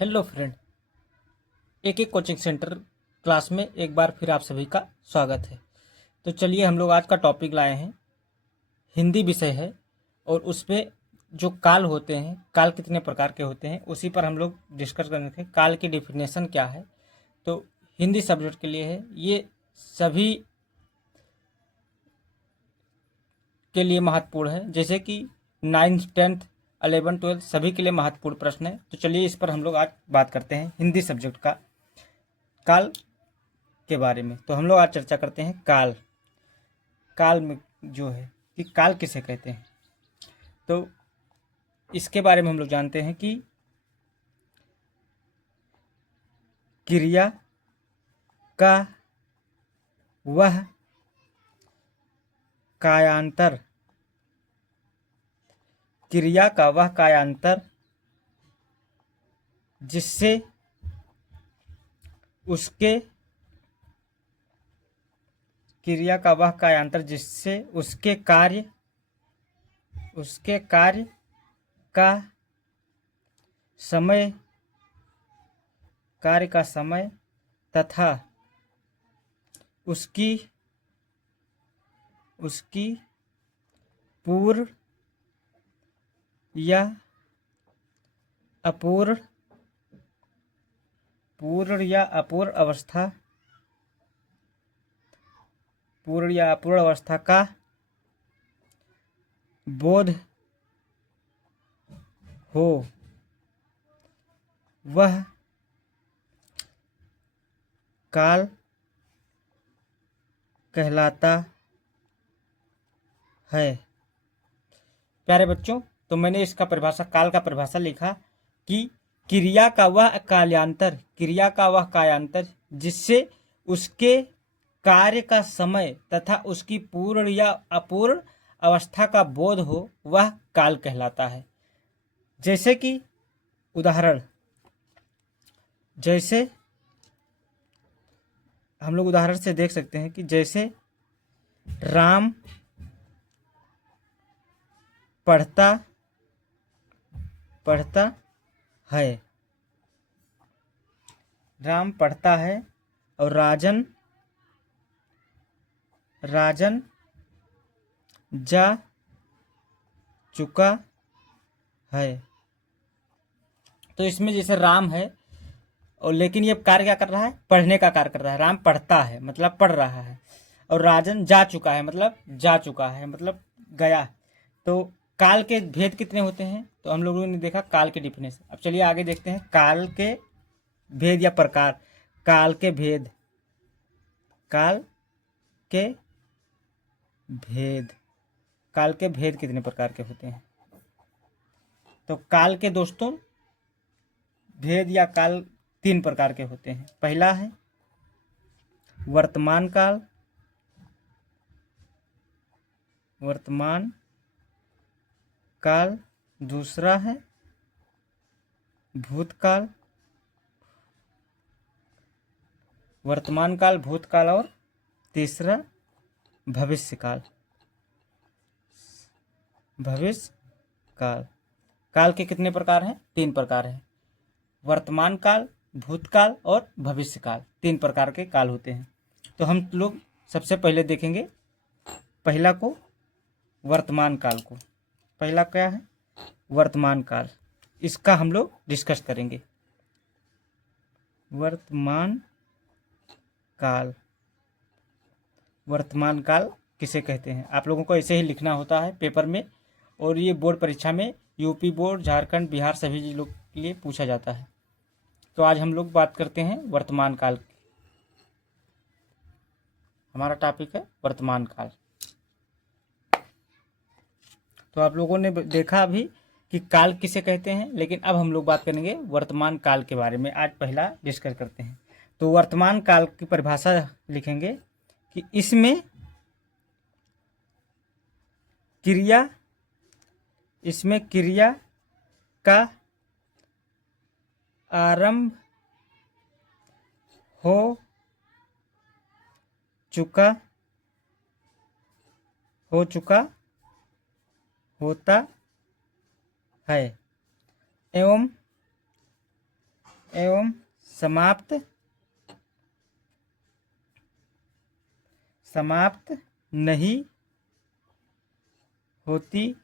Hello friend, एक एक coaching centre class में एक बार फिर आप सभी का स्वागत है। तो चलिए हम लोग आज का टॉपिक लाए हैं, हिंदी विषय है और उसमें जो काल होते हैं, काल कितने प्रकार के होते हैं, उसी पर हम लोग डिस्कस करेंगे। काल की डेफिनेशन क्या है, तो हिंदी सब्जेक्ट के लिए है ये, सभी के लिए महत्वपूर्ण है। जैसे कि 9th 10th 11 12 सभी के लिए महत्वपूर्ण प्रश्न है। तो चलिए इस पर हम लोग आज बात करते हैं, हिंदी सब्जेक्ट का काल के बारे में। तो हम लोग आज चर्चा करते हैं काल। काल में जो है कि काल किसे कहते हैं, तो इसके बारे में हम लोग जानते हैं कि क्रिया का वह कायांतर, क्रिया का वह कायांतर जिससे उसके, क्रिया का वह कायांतर जिससे उसके कार्य का समय, कार्य का समय तथा उसकी उसकी पूर्ण या अपूर्ण, पूर्ण या अपूर्ण अवस्था, पूर्ण या अपूर्ण अवस्था का बोध हो, वह काल कहलाता है। प्यारे बच्चों, तो मैंने इसका परिभाषा, काल का परिभाषा लिखा कि क्रिया का वह कालांतर, क्रिया का वह कालांतर जिससे उसके कार्य का समय तथा उसकी पूर्ण या अपूर्ण अवस्था का बोध हो, वह काल कहलाता है। जैसे कि उदाहरण, जैसे हम लोग उदाहरण से देख सकते हैं कि जैसे राम पढ़ता पढ़ता है, राम पढ़ता है और राजन राजन जा चुका है। तो इसमें जैसे राम है और लेकिन ये कार्य क्या कर रहा है, पढ़ने का कार्य कर रहा है। राम पढ़ता है मतलब पढ़ रहा है, और राजन जा चुका है मतलब जा चुका है मतलब गया। तो काल के भेद कितने होते हैं, तो हम लोगों ने देखा काल के डिफिनेशन। अब चलिए आगे देखते हैं काल के भेद या प्रकार। काल के भेद, काल के भेद, काल के भेद कितने प्रकार के होते हैं। तो काल के दोस्तों भेद या काल 3 प्रकार के होते हैं। पहला है वर्तमान काल, वर्तमान काल। दूसरा है भूतकाल, वर्तमान काल, भूतकाल। और तीसरा भविष्यकाल, भविष्य काल। काल के कितने प्रकार हैं, 3 प्रकार हैं। वर्तमान काल, भूतकाल और भविष्यकाल, 3 प्रकार के काल होते हैं। तो हम लोग सबसे पहले देखेंगे पहला को, वर्तमान काल को। पहला क्या है, वर्तमान काल। इसका हम लोग डिस्कस करेंगे। वर्तमान काल, वर्तमान काल किसे कहते हैं, आप लोगों को ऐसे ही लिखना होता है पेपर में, और ये बोर्ड परीक्षा में यूपी बोर्ड, झारखंड, बिहार सभी जिलों के लिए पूछा जाता है। तो आज हम लोग बात करते हैं वर्तमान काल की। हमारा टॉपिक है वर्तमान काल। तो आप लोगों ने देखा अभी कि काल किसे कहते हैं, लेकिन अब हम लोग बात करेंगे वर्तमान काल के बारे में। आज पहला डिस्कस करते हैं। तो वर्तमान काल की परिभाषा लिखेंगे कि इसमें क्रिया, इसमें क्रिया का आरंभ हो चुका होता है एवं एवं समाप्त नहीं होती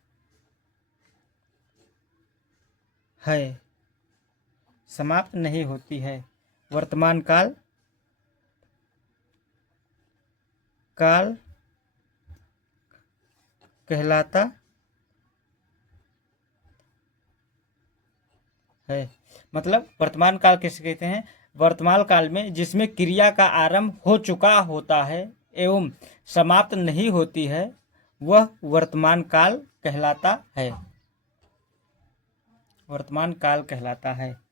है। समाप्त नहीं होती है। वर्तमान काल कहलाता है। मतलब वर्तमान काल किसे कहते हैं? वर्तमान काल में जिसमें क्रिया का आरंभ हो चुका होता है एवं समाप्त नहीं होती है, वह वर्तमान काल कहलाता है। वर्तमान काल कहलाता है।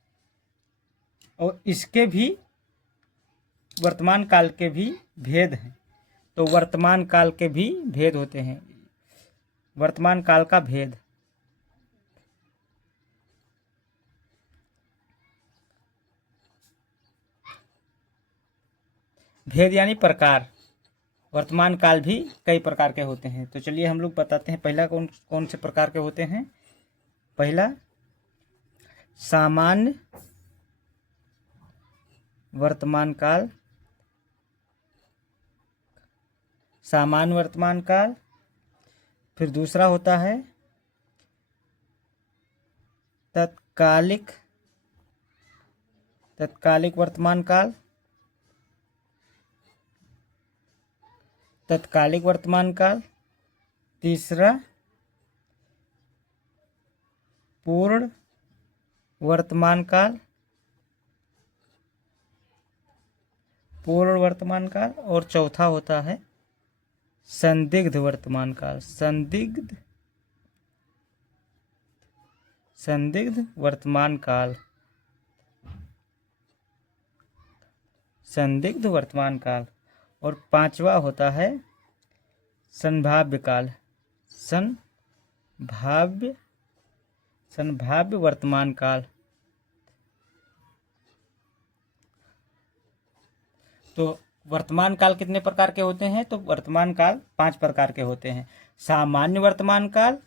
और इसके भी वर्तमान काल के भी भेद हैं। तो वर्तमान काल के भी भेद होते हैं। वर्तमान काल का भेद, यानी प्रकार। वर्तमान काल भी कई प्रकार के होते हैं। तो चलिए हम लोग बताते हैं पहला कौन कौन से प्रकार के होते हैं। पहला सामान्य वर्तमान काल। सामान्य वर्तमान काल। फिर दूसरा होता है तत्कालिक वर्तमान काल। तत्कालिक वर्तमान काल। तीसरा पूर्ण वर्तमान काल। पूर्ण वर्तमान काल। और चौथा होता है संदिग्ध वर्तमान काल। संदिग्ध वर्तमान काल। संदिग्ध वर्तमान काल। और पांचवा होता है संभाव्य काल। संभाव्य वर्तमान काल। तो वर्तमान काल कितने प्रकार के होते हैं? तो वर्तमान काल 5 प्रकार के होते हैं। सामान्य वर्तमान काल,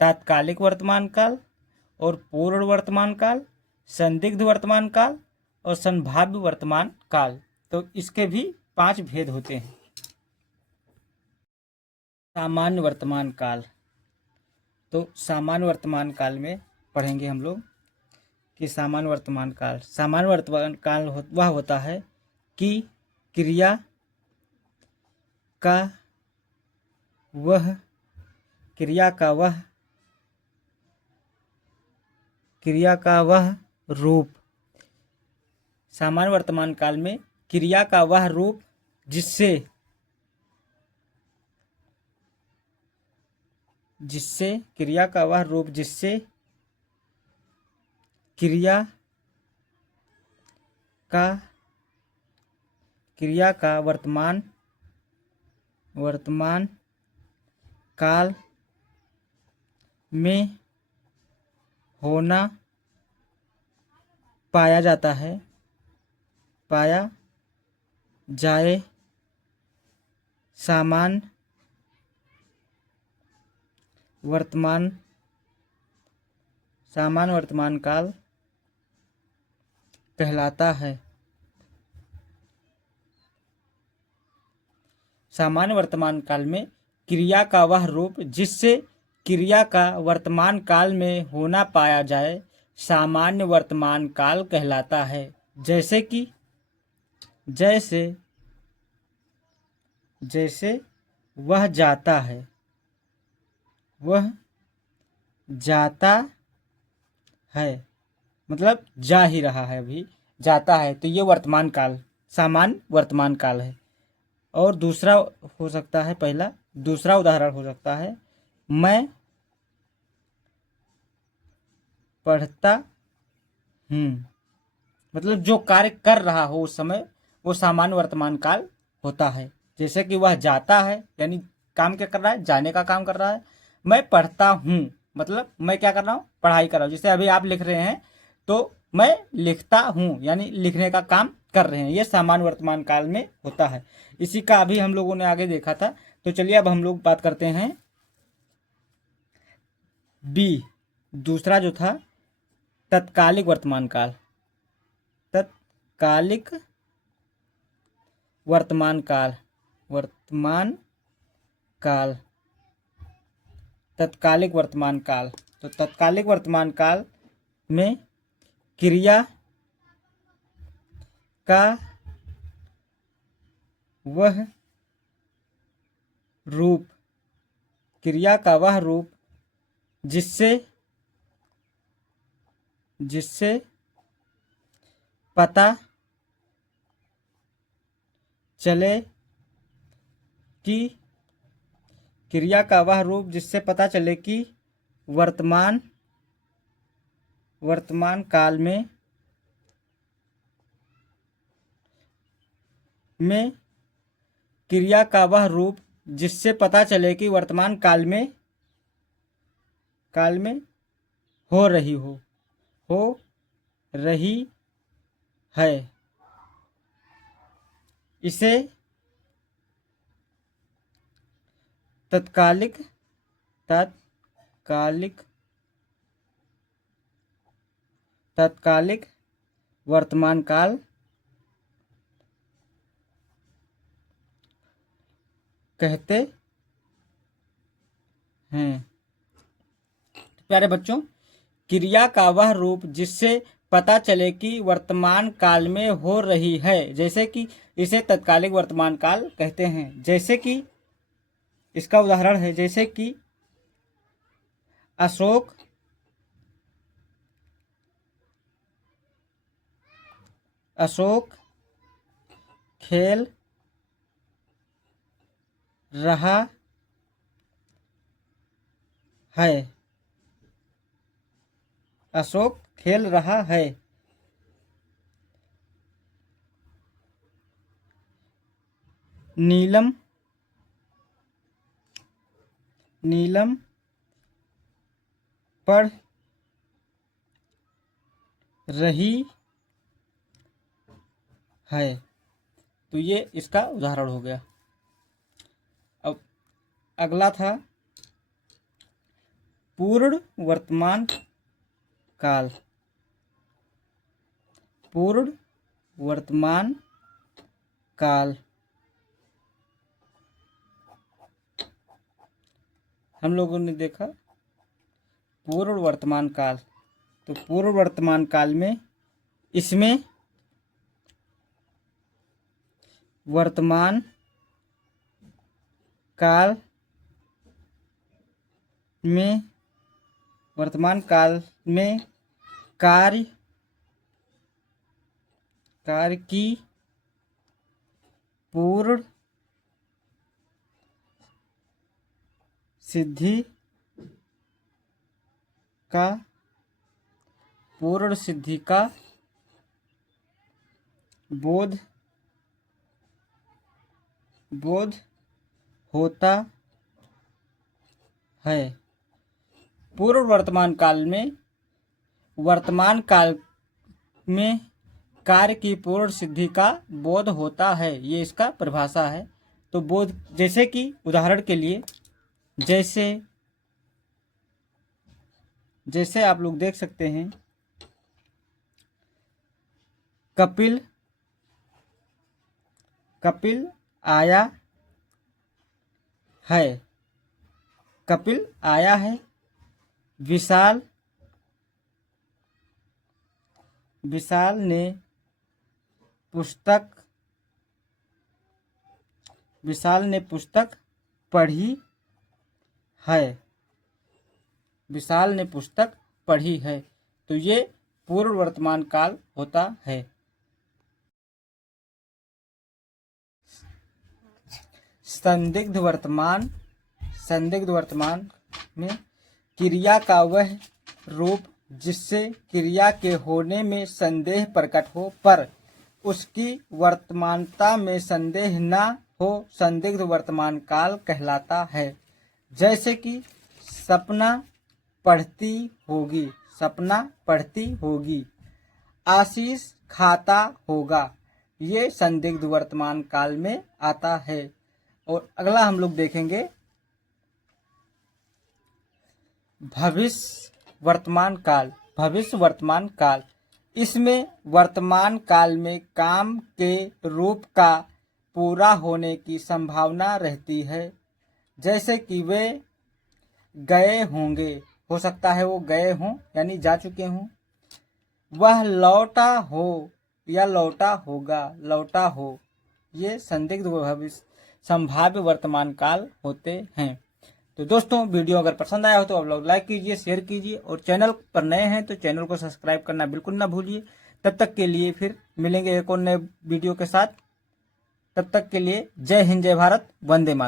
तात्कालिक वर्तमान काल, और पूर्ण वर्तमान काल, संदिग्ध वर्तमान काल और संभाव्य वर्तमान काल। तो इसके भी 5 भेद होते हैं। सामान्य वर्तमान काल। तो सामान्य वर्तमान काल में पढ़ेंगे हम लोग कि सामान्य वर्तमान काल वह होता है कि क्रिया का वह रूप। सामान्य वर्तमान काल में क्रिया का वह रूप जिससे क्रिया का वर्तमान काल में होना पाया जाए। सामान्य वर्तमान काल कहलाता है। सामान्य वर्तमान काल में क्रिया का वह रूप जिससे क्रिया का वर्तमान काल में होना पाया जाए सामान्य वर्तमान काल कहलाता है। जैसे वह जाता है, मतलब जा ही रहा है, अभी जाता है, तो ये वर्तमान काल सामान्य वर्तमान काल है। और दूसरा हो सकता है, दूसरा उदाहरण हो सकता है मैं पढ़ता हूँ, मतलब जो कार्य कर रहा हो उस समय वो सामान्य वर्तमान काल होता है। जैसे कि वह जाता है यानी काम क्या कर रहा है? जाने का काम कर रहा है। मैं पढ़ता हूँ मतलब मैं क्या कर रहा हूँ? पढ़ाई कर रहा हूँ। जैसे अभी आप लिख रहे हैं तो मैं लिखता हूँ यानी लिखने का काम कर रहे हैं। ये सामान्य वर्तमान काल में होता है। इसी का अभी हम लोगों ने आगे देखा था। तो चलिए अब हम लोग बात करते हैं बी, दूसरा जो था तत्कालिक वर्तमान काल। तत्कालिक वर्तमान काल, वर्तमान काल, तत्कालिक वर्तमान काल। तो तत्कालिक वर्तमान काल में क्रिया का वह रूप, क्रिया का वह रूप जिससे पता चले कि, क्रिया का वह रूप जिससे पता चले कि वर्तमान काल में क्रिया का वह रूप जिससे पता चले कि वर्तमान काल में हो रही है, इसे तत्कालिक वर्तमान काल कहते हैं। प्यारे बच्चों, क्रिया का वह रूप जिससे पता चले कि वर्तमान काल में हो रही है, जैसे कि इसे तत्कालिक वर्तमान काल कहते हैं। जैसे कि इसका उदाहरण है, जैसे कि अशोक खेल रहा है, अशोक खेल रहा है। नीलम पढ़ रही है। तो ये इसका उदाहरण हो गया। अब अगला था पूर्ण वर्तमान काल। पूर्ण वर्तमान काल हम लोगों ने देखा पूर्ण वर्तमान काल। तो पूर्ण वर्तमान काल में इसमें वर्तमान काल में कार्य की पूर्ण सिद्धि का बोध होता है। पूर्ण वर्तमान काल में वर्तमान काल में कार्य की पूर्ण सिद्धि का बोध होता है, ये इसका परिभाषा है। तो बोध, जैसे कि उदाहरण के लिए जैसे आप लोग देख सकते हैं, कपिल आया है, कपिल आया है। विशाल ने पुस्तक पढ़ी है, विशाल ने पुस्तक पढ़ी है। तो ये पूर्ण वर्तमान काल होता है। संदिग्ध वर्तमान में क्रिया का वह रूप जिससे क्रिया के होने में संदेह प्रकट हो पर उसकी वर्तमानता में संदेह न हो, संदिग्ध वर्तमान काल कहलाता है। जैसे कि सपना पढ़ती होगी, आशीष खाता होगा, ये संदिग्ध वर्तमान काल में आता है। और अगला हम लोग देखेंगे भविष्य वर्तमान काल। इसमें वर्तमान काल में काम के रूप का पूरा होने की संभावना रहती है, जैसे कि वे गए होंगे, हो सकता है वो गए हों यानी जा चुके हों। वह लौटा हो या लौटा होगा, लौटा हो, ये संदिग्ध भविष्य संभाव्य वर्तमान काल होते हैं। तो दोस्तों वीडियो अगर पसंद आया हो तो आप लोग लाइक कीजिए, शेयर कीजिए और चैनल पर नए हैं तो चैनल को सब्सक्राइब करना बिल्कुल ना भूलिए। तब तक के लिए फिर मिलेंगे एक और नए वीडियो के साथ। तब तक के लिए जय हिंद, जय भारत, वंदे मातरम।